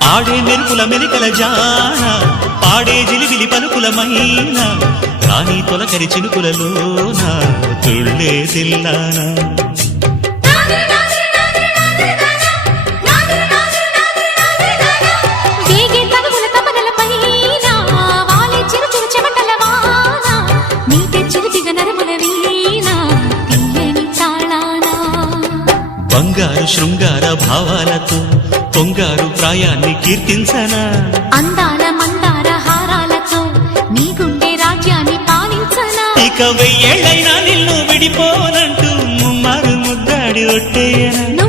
ఆడే మెరుపుల మెలికల జాన పాడే జిలిబిలి పలుకుల మైనా రాణి తొలకరి చినుకులలోన తుళ్ళే తిల్లానా బంగారు శృంగార భావాలతో పొంగారు ప్రాయాన్ని కీర్తించనా అందాల మందార హారాలతో నీ గుండె రాజ్యాన్ని పాలించనా ఇక 1000 ఏళ్ళైనా నిన్ను విడిపోనంటూ ముమ్మారు ముద్దాడి ఒట్టేయనా